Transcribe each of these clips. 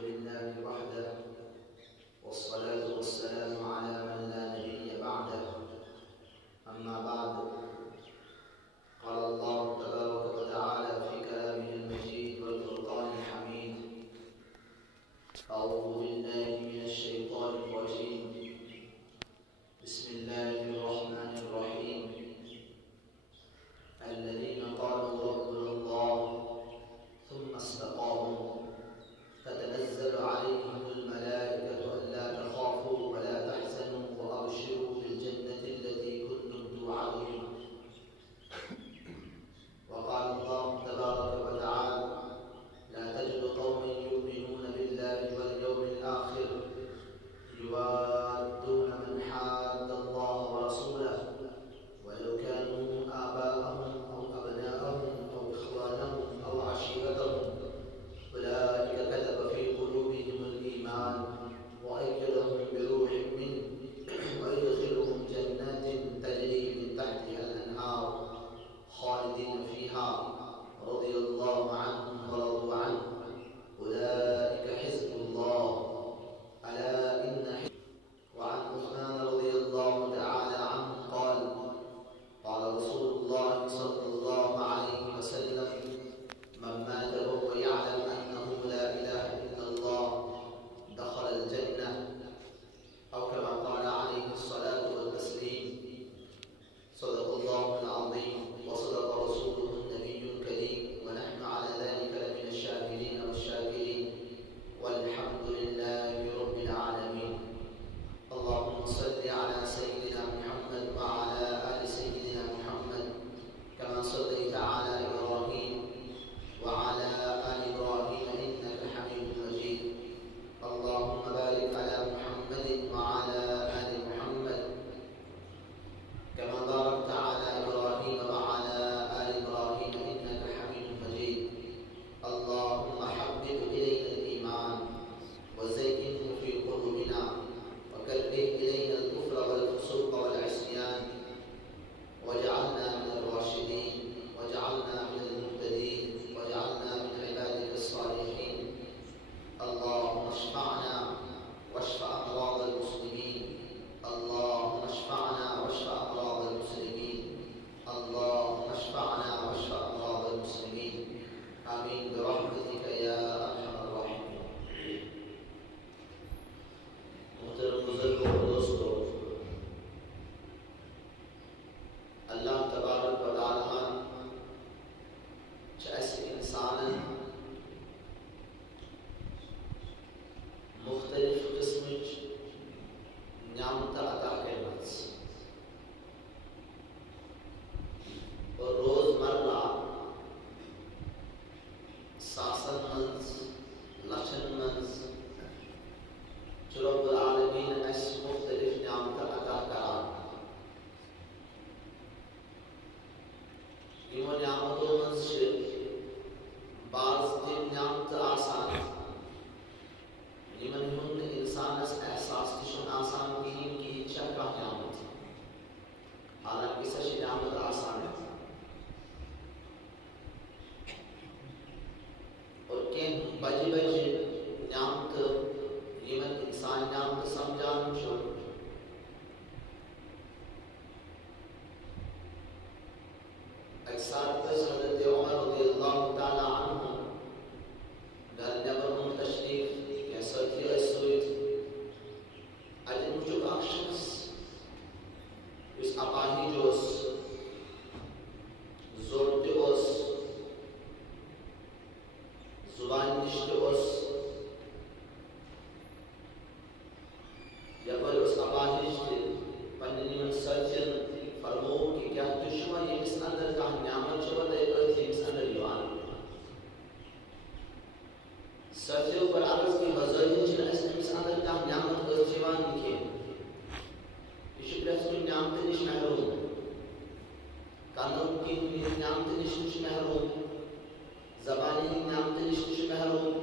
لله وحده، والصلاة والسلام على من لا نبي بعده. أما بعد، قال الله تبارك وتعالى في كلامه المجيد والفرقان الحميد: أعوذ بالله من الشيطان الرجيم. بسم الله الرحمن الرحيم. الذين قالوا ربنا الله ثم استقاموا تتنزل عليهم الملائكة ألا تخافوا ولا تحزنوا وأبشروا بالجنة التي كنتم توعدون. وقال الله تبارك وتعالى: لا تجد قوما يؤمنون بالله واليوم الآخر يوادون من حاد الله ورسوله ولو كانوا آباءهم أو أبناءهم أو إخوانهم أو عشيرتهم أولئك كتب في قلوبهم الإيمان وأيدهم بروح منه ويدخلهم جنات تجري من تحتها الأنهار خالدين فيها رضي الله عنهم ورضوا عنه أولئك حزب الله ألا إن حزب. وعن عثمان رضي الله تعالى عنه قال: قال رسول الله صلى الله عليه وسلم: من مات وهو يعلم أنه لا إله إلا الله دخل الجنة، أو كما قال عليه الصلاة والتسليم. صدق الله العظيم وصدق رسوله النبي الكريم، ونحن على ذلك لمن الشاهدين والشاكرين، والحمد لله رب العالمين. اللهم صل على سيدنا محمد وعلى آل سيدنا محمد كما صليت على إبراهيم وعلى آل إبراهيم إنك حميد مجيد. اللهم بارك على محمد وعلى آل محمد كما باركت على إبراهيم وعلى آل إبراهيم إنك حميد مجيد. اللهم حبب إلينا الإيمان وزينه في قلوبنا وكره إلينا الكفر والفسوق والعصيان واجعلنا من الراشدين واجعلنا من المهتدين واجعلنا من عبادك الصالحين. اللهم اشفعنا واشف أمراض المسلمين. اللهم اشفعنا واشف أمراض المسلمين. اللهم اشفعنا واشف أمراض المسلمين. آمين برحمتك يا أرحم الراحمين. محترم बुजुर्गों और दोस्तों, अल्लाह तबारक व तआला ऐसे इंसान मुख्तलिफ किस्म न्यामत अता करमत और रोजमर्रा सासन मंज लचन मंज रब्बुल आलमीन ऐसे मुख्तलिफ न्यामत अता करा। यमो न्यामतों मंज से बाज़ तिम न्यामत आसान यमन हुन इंसानस एहसास तिशुन आसान कीन की इच्छा का न्यामत, हालांकि सच न्यामत आसान है और के बज बज न्यामत यमन इंसान न्यामत समझान छो अक्सर हज़रत उमर रज़ियल्लाहु ताला अन्हु घर नबर तशरीफ या सती असुत अजन जो शख्स इस अपाही जोस जोर ओस जुबान निश्त ओस यबर उस अपाही पन्नी सजन फरमो कि क्या दुश्मन ये इस अंदर का न्यामत जो दे पर इस अंदर युवान सजो पर अर्ज की वजह जिन इस अंदर का न्यामत को जीवन के इशिप्रस की न्यामत निश महरूम कानून की न्यामत निश महरूम ज़बानी न्यामत निश महरूम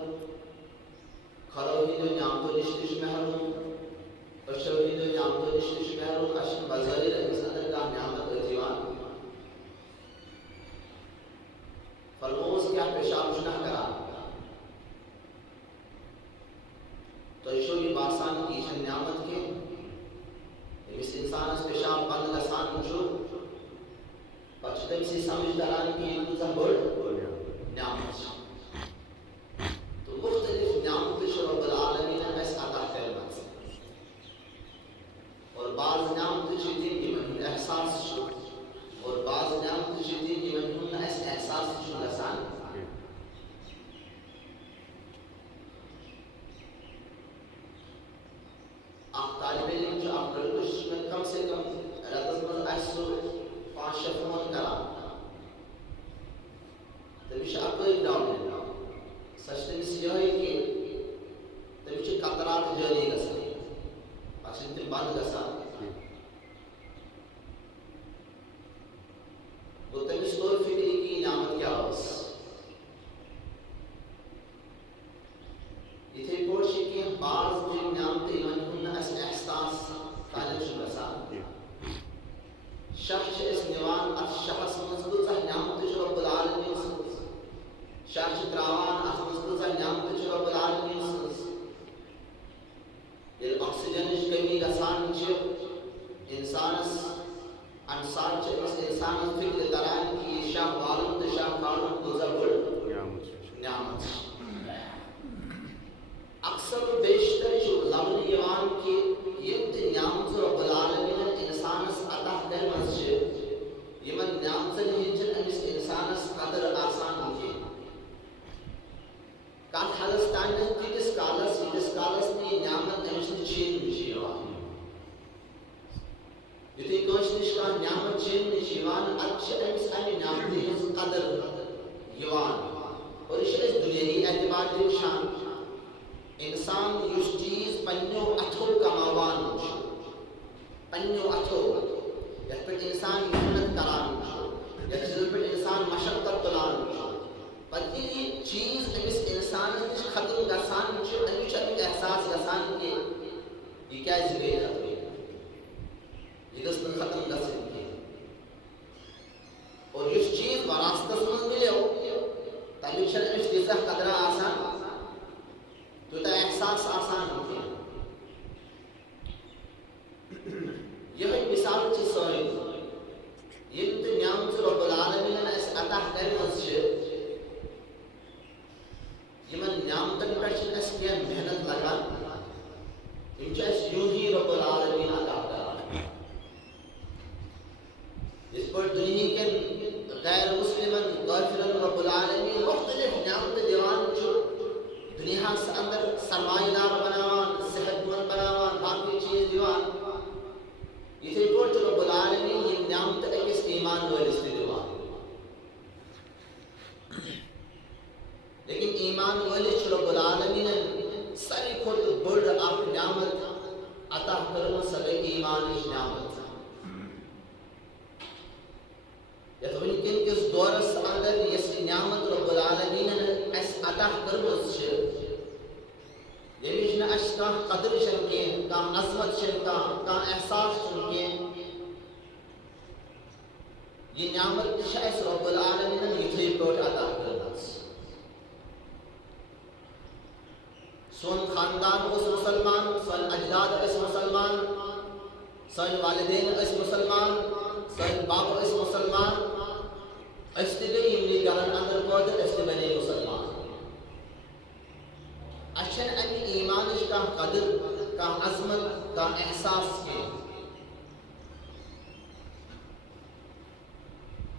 खरोही न्यामत निश महरूम बशरी न्यामत निश महरूम अशन बज़ाहिर इस अंदर का न्यामत को जीवन फरमोस क्या पेशाब शुना करा तो ये बासान की नियामत के इस इंसान पेशाब बंद गसान जो पछतम से समझ दरान की ज़बर नियामत तो मुख्तलिफ नियामत जो रब्बुल आलमीन ने ऐसा अता फरमात और बाज़ नियामत जो दी कि मन एहसास और बाज़ नियामत जो दी कि मन ऐसा एहसास जो गसान आप तालिब इल्म जो आप कुछ में कम से कम रदत में 5 शफ़ोन करा तभी आपको एक डाउट है सच में यह है कि तभी कतरात जारी गसा असल में बंद गसा तो तभी स्टोर फिक्री की नामत क्या बस इथे पोर्शी के बाज दिन नामते मन उन्नस एहसास तालिब शुगसा शख्स इस निवान अस शख्स मजबूत सा नामते जो रब्बुल आलमीन शख्स त्रावान अस मजबूत सा नामते जो रब्बुल आलमीन ये ऑक्सीजन की कमी गसान जो इंसानस अंसार जो इस इंसान फिक्र दरान की शाह वालुम तो शाह कानून को ज़बर नियामत अक्सर बेशतर जो लवन यवान के ये नियामत रब्बुल आलमीन इंसानस अता फरमात ये मन नियामत हिजन इस इंसानस कदर आसान के का खालिस्तान में किस कालस में नियामत निश्चित चीन निशिवा यदि कोश निष्का नियामत चीन निशिवान अच्छे इस अन्य नियामत हिज कदर यवान और इस दुनिया की एतबार के शान इंसान युस चीज पन्नो अथो कमावान पन्नो अथो यह पर इंसान मेहनत करान यह पर इंसान मशक्कत तुलान पर ये चीज इस इंसान के खत्म गसान जो अनिच एहसास गसान के ये क्या जिगे खत्म ये दस्त खत्म गसान के और युस चीज वरासत में मिले हो तभी चल इस दिशा कदरा आसान तो एहसास आसान होते हैं यह एक मिसाल चीज सोई ये तो नियामत रब्बुल आलमीन ने इस अता फरमात ये मन नियामत पर इस के मेहनत लगा इनसे यूं ही रब्बुल आलमीन अता करा इस पर दुनिया के गैर मुस्लिमन काफिरन रब्बुल आलमीन मुख्तलिफ नियामत दीवान जो दुनिया से अंदर सरमाएदार बनावान सेहतमंद बनावान बाकी चीज दीवान इसे कोट रब्बुल आलमीन ये नियामत इस ईमान वाले से दीवान लेकिन ईमान वाले रब्बुल आलमीन सारी खुद बड़ आप नियामत अता करना सके ईमान इस नियामत या तो इनके इस दौर से अंदर ये नियामत रब्बुल आलमीन ने इस अता करना ये मिशन अशका कदर शनके का अज़मत शनका का एहसास शनके ये नियामत शायद रब्बुल आलमीन ने इथे कोट अता करना सोन खानदान उस मुसलमान सोन अजदाद इस मुसलमान सोन वालिदैन इस मुसलमान सोन बाप इस मुसलमान अस्तिगे इमली गरन अंदर कोट अस्तिबने मुसलमान अशन अमी ईमान का कदर का अज़मत का एहसास के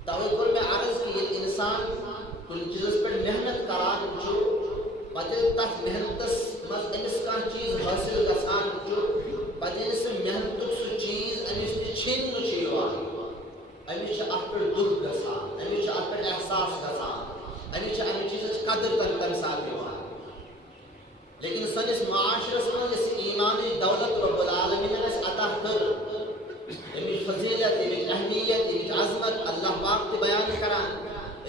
तवक्कुल में अर्ज़ की इंसान कुल चीज़ पर मेहनत करान जो पते तक मेहनत मत इसका चीज़ हासिल गसान जो पते से मेहनत सु चीज़ अमिश छिन नुचिवा अमिश अपर दुख गसान अमिश अपर एहसास गसान अमिश अमिश चीज़ कदर तक साथ लेकिन सनिस माशरस में इस ईमानी दौलत रब्बुल आलमीन ने अता कर इमेज फजीलत इमेज अहमियत इमेज अज़मत अल्लाह पाक के बयान करा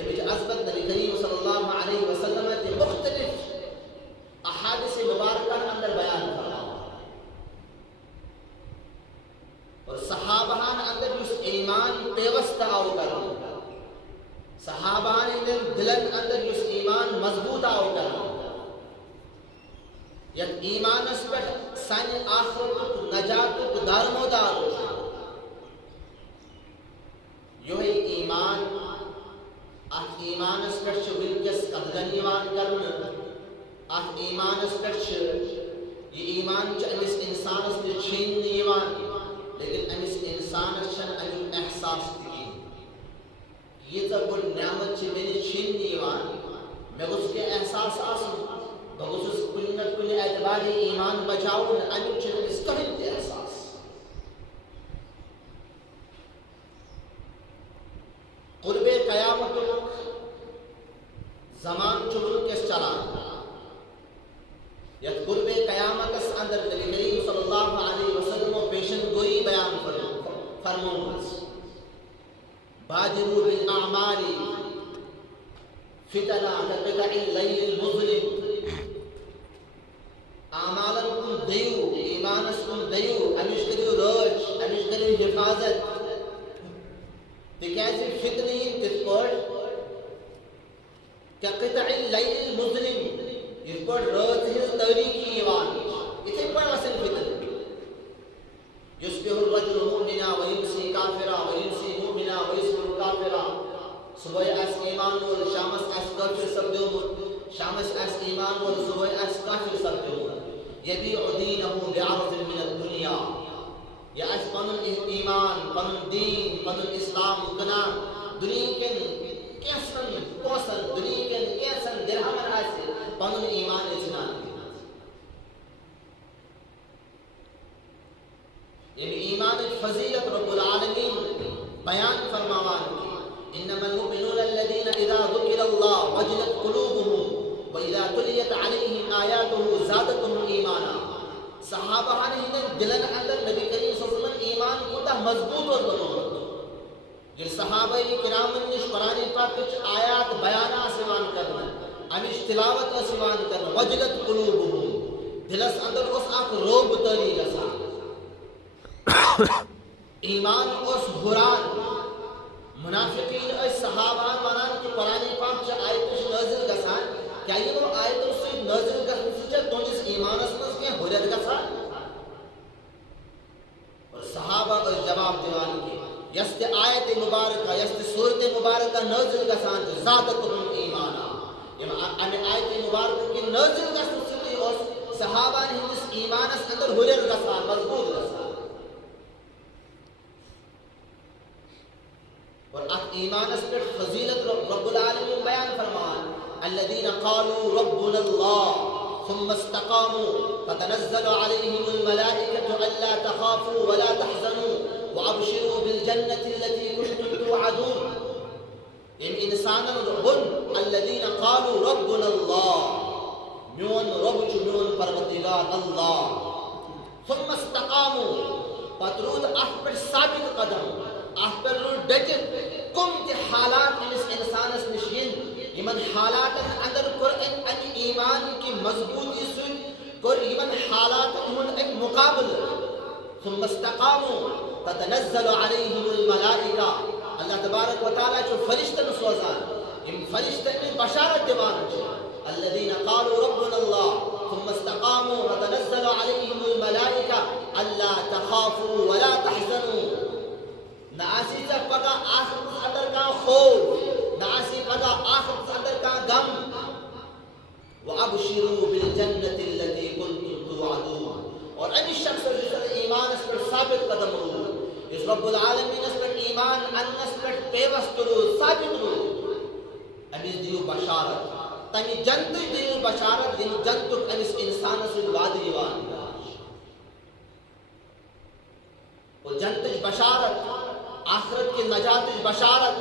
इमेज अज़मत नबी करीम सल्लल्लाहु अलैहि वसल्लम के मुख्तलिफ अहादीस मुबारका अंदर बयान करा और सहाबान अंदर उस ईमान पेवस्त आओ कर सहाबान के दिलन अंदर उस ईमान मजबूत आओ कर यत ईमानस पे सान आखिरत नजात दारमोदार यो ईमान अत ईमानस पे विनकस कदगन यवान करन अत ईमानस पे ये ईमान अमिस इंसानस नि छीन यवान लेकिन अमिस इंसानस छन अमिक एहसास ती ये तब बड़ नेमत छ मेरे छीन यवान मैं उसके एहसास आसन तो उस कुन्नत कुन एतबार ईमान बचाओ अमिक छ इस कहिल ते एहसास कुर्बे कयामत ज़मान चुन के चला यत कुर्बे कयामत अंदर नबी करीम सल्लल्लाहु अलैहि वसल्लम पेशन गोई बयान फरमाउस बादिरु बिल अमाली फितना कतइल लैल मुज़लिम आमालन कुन दयु ईमानस कुन दयु अमिश करियो रोज अमिश करियो हिफाजत तिकाज फितनीन तिकोड कतइल लैल मुज़लिम इस पर रोज हिज तरीकी यवान इथे पर असल फितन युस्बिहुर रजुलु मुमिना व युमसी काफिरा व युमसी मुमिना व युस्बिहु काफिरा सुबह अस ईमान और शामस अस काफिर सबदो शामस अस ईमान और सुबह अस काफिर सबदो यदि उदीनहु बिअर्ज़ मिन दुनिया या अस पनुन ईमान पनुन दीन पनुन इस्लाम कना दुनिया के कैसन कोसन दुनिया के कैसन दिरहमन आसे पनुन ईमान इस्लाम ये ईमान फजीलत रब्बुल आलमीन बयान फरमावान इन्नमल मुमिनून अल्लज़ीना इज़ा ज़ुकिरल्लाह वजलत क़ुलूबुहुम व इज़ा तुलियत अलैहिम आयातुहु ज़ादतहुम ईमाना सहाबा ने दिलन अंदर नबी करीम सल्लल्लाहु अलैहि वसल्लम ईमान कोता मजबूत और बनो जिन सहाबा किरामन ने कुरान पाक कुछ आयात बयाना सिवान करना अमिश तिलावत सिवान करना वजलत क़ुलूबुहुम दिलस अंदर उस आक रोब तरी गसा ईमान उस हुरान मुनाफिकीन अस सहाबा वनान कि कुरान पाक च आयत नाज़िल गसान क्या ये आयत से नाज़िल गसन से तुझिस ईमानस मस के हुरत गसान और सहाबा का जवाब दीवान के यस्त आयत मुबारक यस्त सूरत मुबारक नाज़िल गसान ज़ादतुहुम ईमाना ये आयत मुबारक की नाज़िल गसन से और सहाबा ने इस ईमानस अंदर हुरत गसान मजबूत गसान और अत ईमानस पे फजीलत रब्बुल आलमीन बयान फरमान अल्लज़ीना क़ालू रब्बुनल्लाह थुम्मा इस्तक़ामू फतनज़्ज़लु अलैहिमुल मलाइकतु अल्ला तख़ाफू वला तहज़नू व अबशिरू बिल जन्नति अल्लती कुंतुम तुअदून इन इंसानन रुन अल्लज़ीना क़ालू रब्बुनल्लाह म्योन रब छु म्योन परवरदिगार अल्लाह थुम्मा इस्तक़ामू पतरूद अह पर साबित कदम अहबर डट कुम के हालात इस इंसानस निशिन इमन हालात अंदर कर एक ईमान की मजबूती सुन कर इमन हालात उन एक मुकाबल थुम्मा इस्तक़ामू ततनज़्ज़लु अलैहिमुल मलाइका अल्लाह तबारक व तआला जो फरिश्तन सोजान इन फरिश्तन में बशारत दीवान अल्लज़ीना क़ालू रब्बुनल्लाह थुम्मा इस्तक़ामू ततनज़्ज़लु अलैहिमुल मलाइका अल्ला तख़ाफू वला तहज़नू नासी से पका आखिरत अंदर का खौफ नासी पका आखिरत अंदर का गम व अबशिरू बिल जन्नति अल्लती कुंतुम तुअदून और अभी शख्स जिसने ईमान इस पर साबित कदम रो इस रब्बुल आलमीन इस पर ईमान अन्नस पर पेवस्त रो साबित रो अभी दियो बशारत तनी जन्नत दियो बशारत दिन जन्नत अनिस इंसान से वादीवान वो जन्नत बशारत आखिरत की नजात बशारत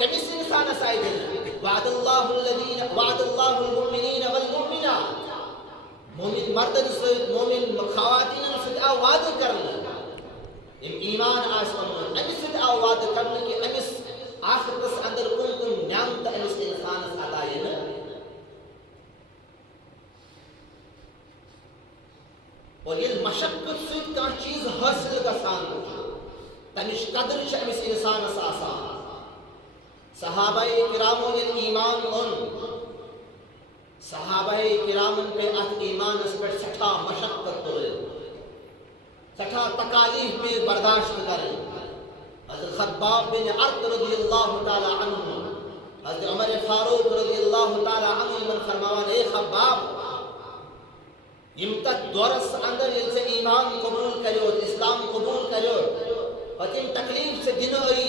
कमिस इंसान साइद वादल्लाहुल मुमिनीन वल मुमिनात मोमिन मर्दन से मोमिन खवातीन से वादा करना इन ईमान आसमान अमिस से वादा करने कि अमिस आखिरत अंदर कुन न्यामत अमिस इंसान अता है और ये मशक्कत से का चीज हासिल गसान तनिश कदर अमिस इंसान आसान सहाबाए किरामो ईमान उन सहाबाए किरामन पे अत ईमान पे सठा मशक्कत करे, सठा तकालीफ पे बर्दाश्त करे। हज़रत खब्बाब बिन अर्त रज़ियल्लाहु ताला अन्हु, हज़रत उमर फारूक रज़ियल्लाहु ताला अन्हु मन फरमावन, ए खब्बाब, यम तक दौरस अंदर इनसे ईमान कबूल करो, इस्लाम कबूल करो, और तिम तकलीफ से दिन आई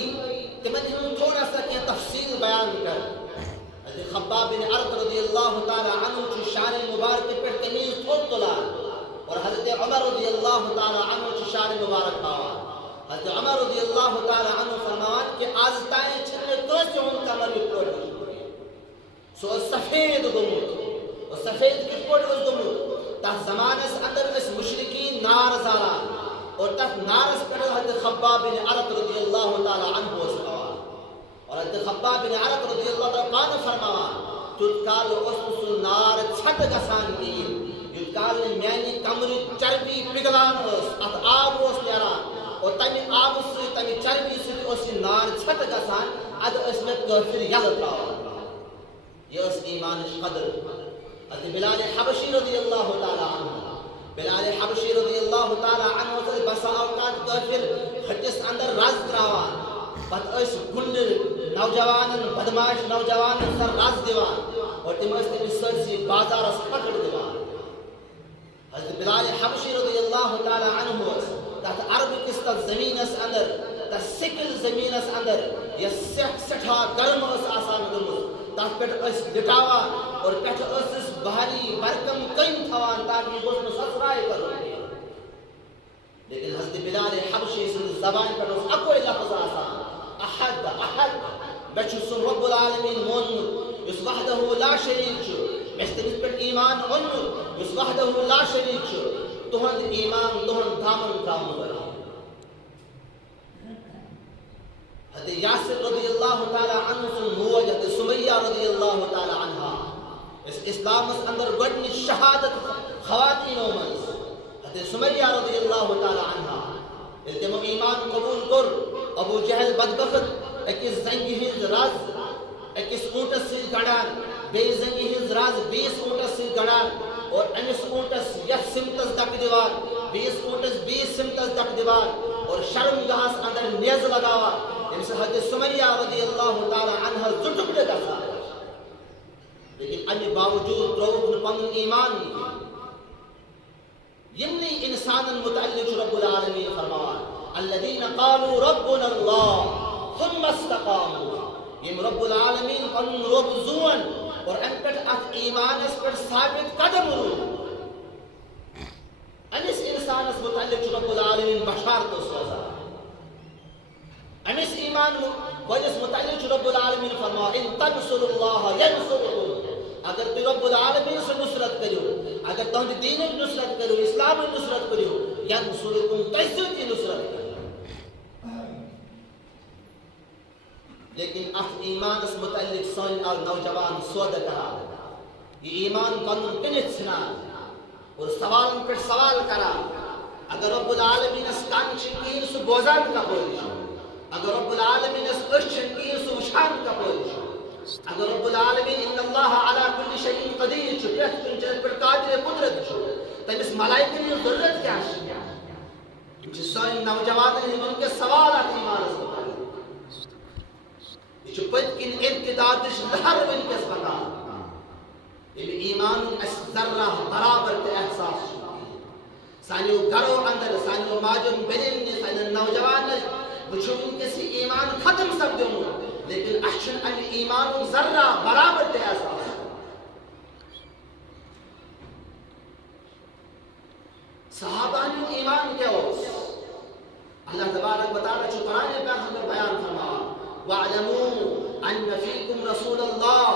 तिमन हम थोड़ा सा के तफसील बयान कर। हज़रत खब्बाब बिन अर्त रज़ियल्लाहु ताला अन्हु की शान मुबारक पे तमीज थोड़ तोला, और हज़रत उमर रज़ियल्लाहु ताला अन्हु की शान मुबारक पावा। हज़रत उमर रज़ियल्लाहु ताला अन्हु फरमान कि आज ताए छने तो से उनका मर कोड सो सफेद गुमुत, और सफेद के कोड उस गुमुत ता ज़माने से अंदर इस मुशरिकीन नार ज़ारा, और तक नारस पर हज़रत खब्बाब बिन अर्त रज़ियल्लाहु ताला अन्हु सवा, और हज़रत खब्बाब बिन अर्त रज़ियल्लाहु ताला कान फरमावा, तुत्काल उस नार छत गसान की, युत्काल मैंने कमरी चर्बी पिघलान उस अत आब उस नेरा, और तमी आब से तमी चर्बी से उस नार छत गसान अद इसमें काफिर यल त्रावा। ये उस ईमान कदर। हज़रत बिलाल हबशी रज़ियल्लाहु ताला अन्हु, बिलाल हबशी रज़ियल्लाहु ताला अन्हु से बसा औकात काफिर हटिस अंदर राज त्रावा, पत अस गुंड नौजवान बदमाश नौजवान सर राज दीवान, और तिमस तिम सरसी बाजार पकड़ दीवान। हज़रत बिलाल हबशी रज़ियल्लाहु ताला अन्हु तत अरब किस्त ज़मीन अस अंदर त सिकल ज़मीन अस अंदर ये सठा गर्म अस आसान गुमस तत पेट अस बिटावा, और पेट अस भारी बरकम कईम थवान ताकि वो उसमें ससराय करो। लेकिन हज़रत बिलाल हबशी से ज़बान पर उस अकोई लफ्ज़ आसान अहद अहद बचु सुन रब्बुल आलमीन मोन इस वहदहु ला शरीक छु, मस्तमिस पर ईमान उन इस वहदहु ला शरीक छु, तुहंद ईमान तुहंद दामन काम करो। हज़रत यासिर रज़ियल्लाहु ताला अन्हु से मौज हज़रत सुमैया रज़ियल्लाहु ताला अन्हा इस इस्लाम अंदर गडनी शहादत खवातीनों में हज़रत सुमैया रज़ियल्लाहु ताला अन्हा इल्तिम ईमान कबूल कर। अबू जहल बदबख्त एकिस जंगी हिंद राज एकिस ऊंटस से गड़ान, बे जंगी हिंद राज 20 ऊंटस से गड़ान, और अनिस ऊंटस यह सिमतस दक दीवार 20 ऊंटस 20 सिमतस दक दीवार, और शर्म घास अंदर नेज लगावा। इनसे हज़रत सुमैया रज़ियल्लाहु ताला अन्हा जुटुकड़े दसा, लेकिन अन्य बावजूद द्रोह पन ईमान यमनी इंसानन मुतअल्लिक रब्बुल आलमीन फरमावा, अल्लज़ीना क़ालू रब्बुना अल्लाह सुम्मा इस्तक़ामू, ये रब्बुल आलमीन पन रब जुवन और अनकट अत ईमान इस पर साबित कदम रू अनिस इंसान इस मुतअल्लिक रब्बुल आलमीन बशारत सोजा अनिस ईमान वजस मुतअल्लिक रब्बुल आलमीन फरमावा, इन तंसुरुल्लाह यंसुरुकुम, अगर तू रब्बुल आलमीन से नुसरत करो, अगर तुम दीन की नुसरत करो, इस्लाम की नुसरत करो, यंसुरुकुम तैसे की नुसरत करो। लेकिन अफ ईमान इस मुतअल्लिक सन और नौजवान सौदा करा, ये ईमान कानून किनित सुना और सवाल पर सवाल करा। अगर रब्बुल आलमीन इस कान चिंकीन सु बोझान का बोल, अगर रब्बुल आलमीन इस अर्शन की सु शान का बोल, अगर रब्बुल आलमीन इन्नल्लाह अला कुल्ली शैइन कदीर छु, प्रत्येक चीज पर कादिर कुदरत छु, तब इस मलाइका की जरूरत क्या है? जिस सन नौजवान ने उनके सवाल आते ईमान से चुपत किन इर्तिदादिश लहर इनके पता ये ईमान अस जर्रा बराबर के एहसास सानियो घरों अंदर सानियो माजुन बेनिन ने सानियो नौजवान वचो इनके से ईमान खत्म सब दो, लेकिन अशन अन ईमान जर्रा बराबर के एहसास सहाबा ने ईमान क्या हो। अल्लाह तबारक व तआला जो कुरान में हमें बयान फरमाया, वअलमू अन्न फीकुम रसूलल्लाह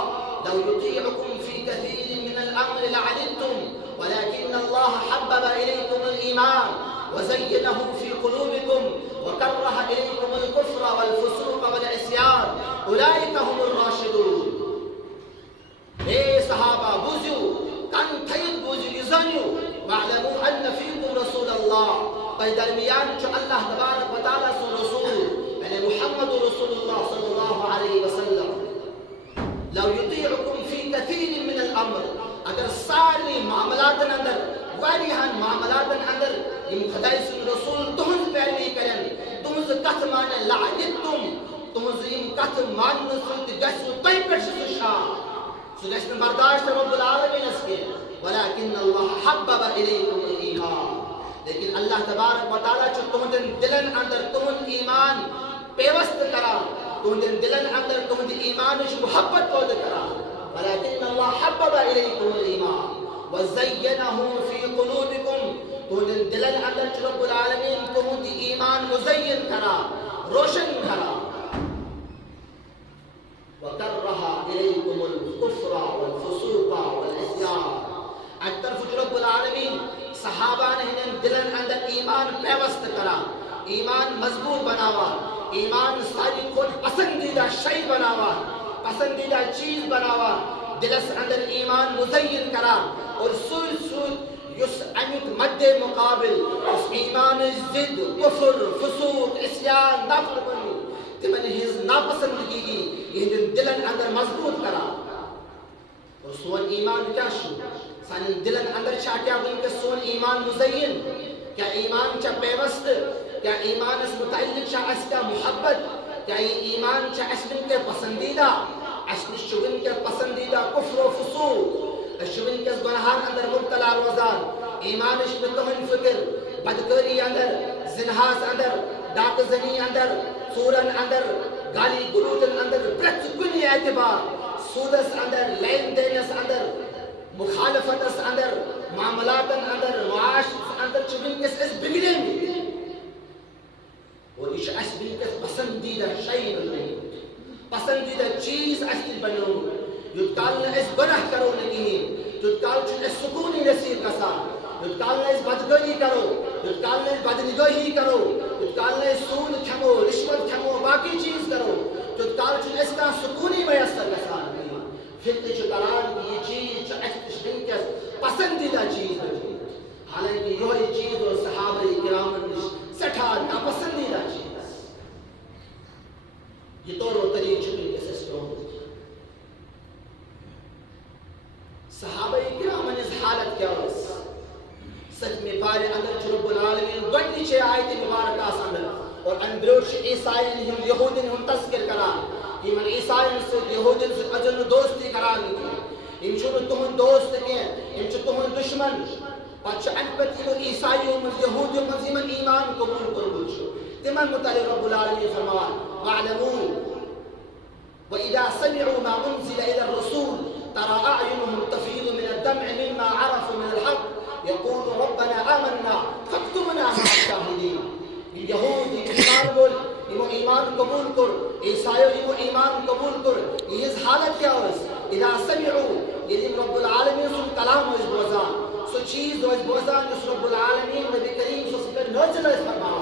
लौ युतीउकुम फी कसीरिन मिनल अम्र लअनितुम वलकिन्नल्लाह हब्बब इलैकुमुल ईमान वज़य्यनहु फी क़ुलूबिकुम वकर्रह इलैकुमुल कुफ्र वल फुसूक वल इस्यान उलाइका हुमुर राशिदून। हे सहाबा बुझो कान थयत बुझो यजानियो वअलमू अन्न फीकुम रसूलल्लाह, पर दरमियान जो अल्लाह तबारक व तआला सो रसूल यानी मुहम्मद रसूलुल्लाह सल्लल्लाहु अलैहि वसल्लम लौ युतीउकुम फी कसीरिन मिनल अम्र, सारी मामलातन अंदर वारियान मामलातन अंदर इम खुदाई सुन रसूल तुहज पैरवी करन तुहज कथ मान लानितुम तुहज इम कथ मान सुत गसु तय पेश सुशा सुगसन बर्दाश्त रब्बुल आलमीन इसके वलाकिन अल्लाह हब्बब इलैकुम ईमान लेकिन अल्लाह तबारक व तआला जो तुहजन दिलन अंदर तुहन ईमान पेवस्त करा तुहजन दिलन अंदर तुहज ईमान श मोहब्बत पैदा करा वलाकिन अल्लाह हब्बब इलैकुम ईमान वज़य्यनहु फी क़ुलूबिकुम तुहजन दिलन अंदर रब्बुल आलमीन तुहज ईमान मुज़य्यन करा रोशन करा वकर्रहा इलैकुमुल कुफ्र वल फुसूक वल इस्यान अतरफ रब्बुल आलमीन सहाबा ने दिलन अंदर ईमान पेवस्त करा ईमान मजबूत बनावा ईमान सारी खुद पसंदीदा शय बनावा पसंदीदा चीज बनावा दिलस अंदर ईमान मुज़य्यन करा और सुल सुल युस अमित मद्दे मुकाबिल उस ईमान जिद कुफ्र फुसूक इस्यान नाफरमानी तिमन हिज नापसंदगी की ये दिलन अंदर मजबूत करा और सोन ईमान क्या शु सान दिलन अंदर क्या के सोन ईमान मुज़य्यन क्या ईमान चा पेवस्त क्या ईमान इस मुताल्लिक चा असका मोहब्बत क्या ये ईमान चा असलिन के पसंदीदा असली शुगन के पसंदीदा कुफ्र व फुसूक शुगन के गुनाहान अंदर मुब्तला रोजान ईमान इस तोहन फिक्र बदकारी अंदर जिनहास अंदर डाकजनी अंदर सूरन अंदर गाली गुलूजन अंदर प्रति कुल एतबार सूदस अंदर लेन देनस अंदर मुखालफतस अंदर मामलातन अंदर मुआश अंदर चुबिन के इस बिगड़े में और इस असबिन के पसंदीदा शय बनो पसंदीदा चीज असली बनो युत्काल ने इस गुनाह करो नहीं युत्काल इस सुकून नसीब कसा युत्काल ने इस बदगरी करो युत्काल ने बदनिगाही करो युत्काल ने सूद खमो रिश्वत खमो बाकी चीज करो युत्काल इसका सुकूनी मयसर कसा फिर जो करार की ये चीज असबिन के पसंदीदा चीज है हालांकि यही चीज और सहाबा किराम सठा नापसंदीदा चीज ये तौर तरीक चुकी के सिस्टम सहाबा किराम इस हालत क्या हो सच में पारे अंदर रब्बुल आलमीन गड्डी छे आयत मुबारक अंदर और अंदरोश ईसाई हम यहूदी हम तस्कर करा कि मन ईसाई से यहूदी से अजन दोस्ती करा इन शुरू तुम दोस्त के इन तुम दुश्मन अच्छा अनपति को ईसाई और यहूदी मजीमन ईमान कबूल करो तिमन मुतालिक रब्बुल आलमीन फरमान वअलमू वइदा समिअू मा उनज़िल इला الرسول तरा अयुनहुम तफीद मिन الدمع مما عرفوا من الحق يقول ربنا آمنا فاكتبنا مع الشاهدين اليهود ईमान बोल इमो ईमान कबूल कर ईसाई इमो ईमान कबूल कर ये हालत क्या हो इदा समिअू यदि रब्बुल आलमीन सुन कलाम इस बोझा सो चीज इस बोझा इस रब्बुल आलमीन नबी करीम सो पर नजल इस फरमा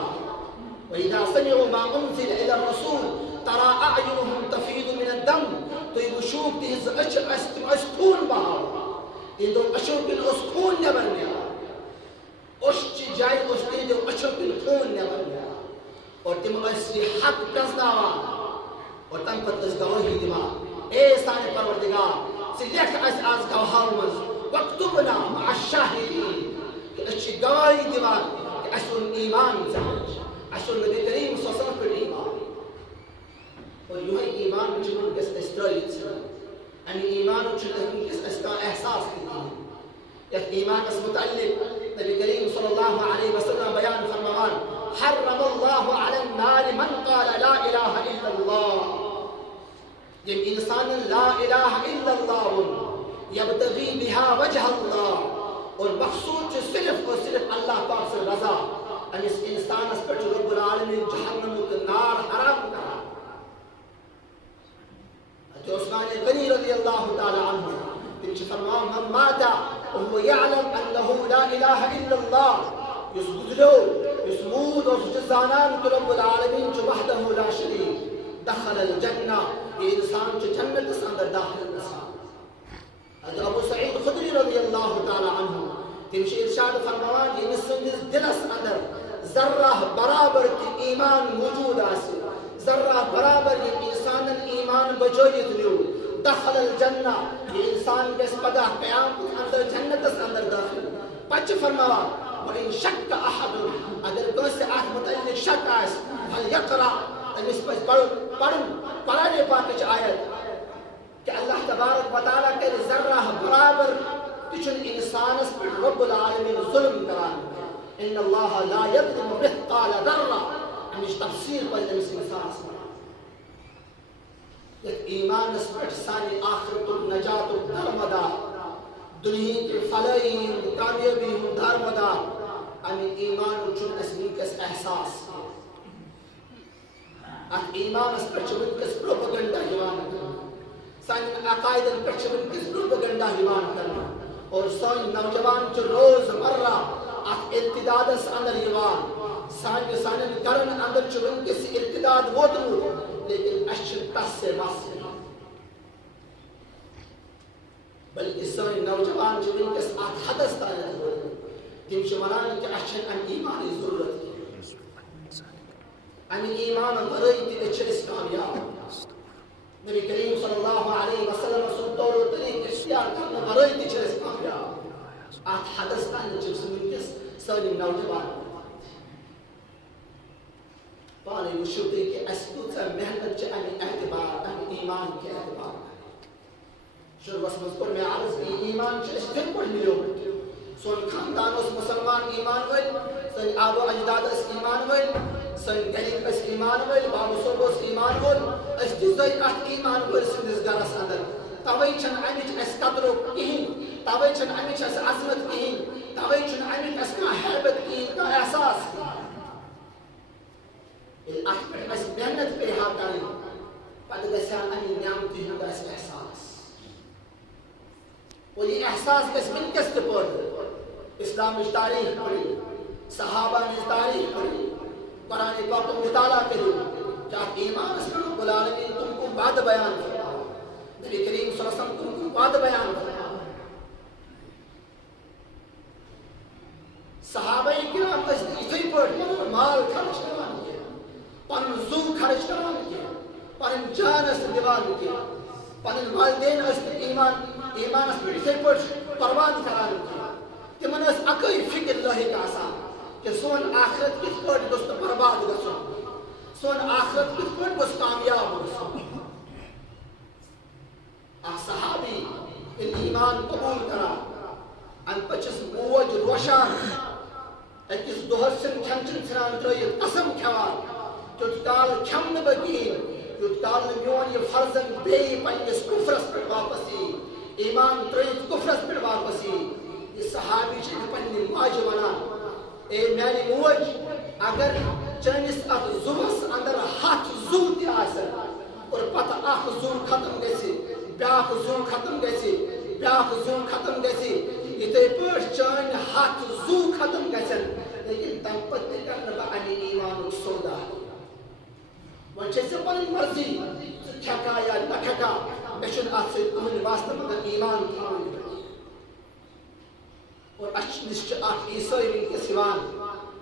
वइदा समिअू मा उनज़िल इला الرسول तरा अयुनहुम तफीद मिन الدم तो ये वशूक इस खून बहा इन दो अशोक इन उस खून ने बनया उस जाय उस ने जो अशोक इन खून ने बनया और तुम असली हक प्रस्तावा और तम पर इस गवाही दिमा ए साने परवरदिगार सिलेख आज गवाहों में वक्तुबना मअ शाहिदीन कि अच्छी गवाही दिमा कि असल ईमान समझ असल नबी करीम सल्लल्लाहु अलैहि वसल्लम ईमान और यह ईमान जो के इस्त्राइल यानी ईमान जो के इसका एहसास करती है या ईमान से मुताल्लिक नबी करीम सल्लल्लाहु अलैहि वसल्लम बयान फरमान हर्रम अल्लाहु अला अन्नार मन क़ाल ला इलाहा इल्लल्लाह ये इंसान ला इलाहा इल्लल्लाह यब्तगी बिहा वजह अल्लाह और मकसूद सिर्फ और सिर्फ अल्लाह पाक से रजा और इस इंसान पर रब्बुल आलमीन जहन्नम के नार हराम करा जो उस्मान गनी रज़ियल्लाहु तआला अन्हु तिनसे फरमाया मन माता वहुव यअलम अन्नहु ला इलाहा इल्लल्लाह इस गुजरो इस मूद और जानान के रब्बुल आलमीन जो वहदहु ला शरीक दखल अल जन्नह ये इंसान जो जन्नत के अंदर दाखिल नसा हज़रत अबू सईद खुदरी रज़ियल्लाहु तआला अन्हु तिनसे इरशाद फरमाया ये निस दिलस अंदर जर्रा बराबर की ईमान मौजूद आसे जर्रा बराबर ये इंसान ईमान बजोयत लियो दखल जन्ना ये इंसान के पदा क़यामत अंदर जन्नत अंदर दाखिल पच फरमावा व इन शक अहद अगर कोई से आख मुतल्लिक शक आस फल यक़रा तमिस पर पढ़ कुरान पाक की आयत कि अल्लाह तबारक व तआला के जर्रा बराबर तुझन इंसान पर रब्बुल आलमीन जुल्म करान इन अल्लाह ला यज़लिमु मिस्क़ाल ज़र्रा अमिश तफसीर पर इंसान ईमान पर सानी आखिरत नजात धर्मदा दुनिया के फलाई कामयाबी धर्मदा अमी ईमान चुन असमीकस एहसास अक ईमान पर चुनकस प्रोपेगेंडा हिवान सानी अकायद पर चुनकस प्रोपेगेंडा हिवान करना और सानी नौजवान जो रोजमर्रा अक इर्तिदाद अंदर हिवान सानी करन अंदर चुनकस इर्तिदाद वोतु लेकिन अशरत से मस बल्कि सानी नौजवान जो इनके साथ हदस ताले तिम शवरान के अशन अन ईमान की जरूरत अन ईमान वरई ते कामयाब नबी करीम सल्लल्लाहु अलैहि वसल्लम सुतौर तरीक इख्तियार करने वरई ते कामयाब आत हदस ताले जिसमें के सानी नौजवान पानी वशुते के अस्कुत मेहनत च अन एतबार अन ईमान के एतबार शुरुआत मज़कुर में अर्ज़ की ईमान च इस्तिन पर मिलो सोन खानदान उस मुसलमान ईमान वल सन आबो अजदाद उस ईमान वल सन गरीब उस ईमान वल बाबू सोब उस ईमान वल अस्तिज़ई अत ईमान वल सिंदिस गरस अंदर तवई छन अमिच अस कदरो कहीं तवई छन अमिच अस अज़मत कहीं तवई छन अमिच अस का हैबत की का एहसास इल अहमद अस मेहनत पे हा करें पद गसा अनी नियामती हुदा अस एहसास और ये एहसास किस मिन किस पर इस्लाम की तारीख पढ़ी सहाबा की तारीख पढ़ी कुरान पाक का मुताला करो क्या ईमान से रब्बुल आलमीन तुमको बात बयान किया नबी करीम सल्लल्लाहु अलैहि वसल्लम तुमको बात बयान किया सहाबाए किराम का इसी पर माल खर्च करवाने किया पर जू खर्च करवाने किया पर जान से दीवार किया पर वालिदैन अस ईमान अस इसी पर बर्बाद कराने किया तिमन अस अकई फिक्र लहे का आसान कि सोन आखिरत किस पर दोस्त बर्बाद गसो सोन आखिरत किस पर दोस्त कामयाब गसो आ सहाबी इन ईमान कबूल करा अन पचस बोझ रोशान अकिस दोहसन खमचन छरान त्रय कसम खवा तुतकाल खमन बगी तुतकाल मियोन ये फर्जन बे पन्निस कुफ्रस पर वापसी ईमान त्रय कुफ्रस पर वापसी ये सहाबी छ पन्नि माज वना ए मेरी मोज अगर चनिस अत जुमस अंदर हाथ जू आसन और पता आख जू खत्म गसी ब्याख जू खत्म गसी ब्याख जू खत्म गसी इते पर चन हाथ जू खत्म गसन लेकिन तंपत करना अनी ईमान सौदा वंचे से पर मर्जी छका या न छका बेशन आज से कोई वास्तव में ईमान था और निश्चय आख ईसाई के सिवान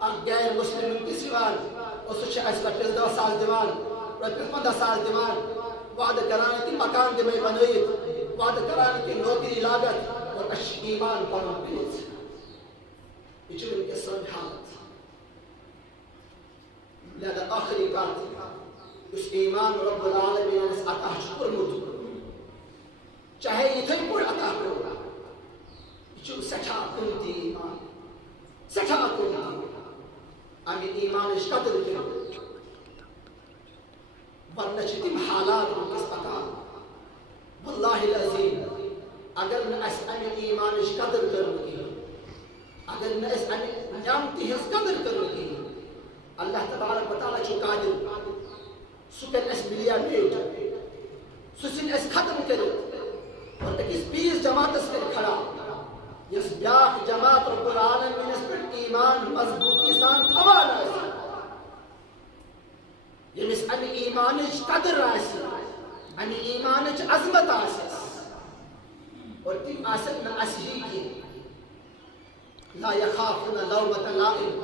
आख गैर मुस्लिम के सिवान और सुच ऐसा 10 साल दीवान और 15 साल दीवान वाद कराने की मकान दे में बनई वाद कराने की नौकरी लागत और ईमान पर पेश इचुन के सब हालत लगा आखिरी बात उस ईमान रब्बुल आलमीन ने अता शुक्र मुझ चाहे इथे कोई अता करो जो सच्चा कुंती ईमान सच्चा कुंती आमी ईमान इस कदर के वरना चितिम हालात किस पता वल्लाहि अज़ीम अगर न अस आमी ईमान इस कदर करोगे अगर न अस आमी नियामती इस कदर करोगे अल्लाह तबारक व तआला जो कादिर सुकन अस मिलिया बेट सुसिन अस खत्म करो और किस 20 जमात से खड़ा यस ब्याख जमात रब्बुल आलमीन इस पर ईमान मजबूती सान थवाना ये मिस अमी ईमान इच कदर आसी अमी ईमान इच अजमत आसी और तिम आसन न असही की ला यखाफुन लौमत लाइम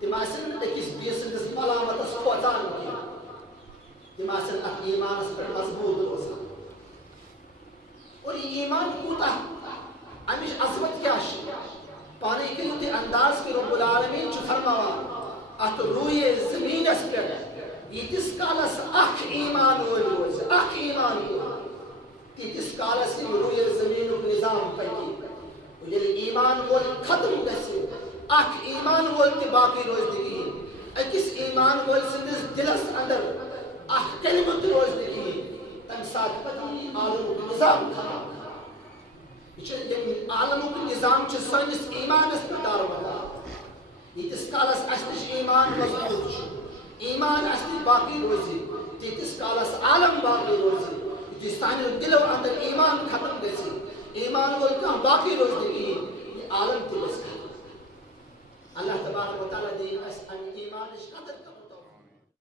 तिम आसन किस 20 दिस मलामत सोतान की तिम आसन अप ईमान इस पर मजबूत रोसा और ये ईमान कूता अमिश अजमत क्या पानी के युद्ध अंदाज के रब्बुल आलमीन च फरमावा अत रूए ज़मीनस पे यीतिस कालस अख ईमान रोज अख ईमान तीतिस कालस रूए ज़मीन निजाम पकी ये ईमान वोल खत्म गसे अख ईमान वोल के बाकी रोज दिगी अकिस ईमान वोल सिंदिस दिलस अंदर अख कलिमत रोज दिगी तम साथ पति आलम निजाम खत्म आलम निजाम सैनिस ईमानस पे दार मदार यीतिस कालस अस ईमान मजबूत ईमान अस बाकी रोजी तीतिस कालस आलम बाकी रोजी यीतिस सानि दिलो अंदर ईमान खत्म गसी ईमान वो का बाकी रोज दिगी ये आलम तिलस अल्लाह तबारक व तआला दे अस ईमान इस कदर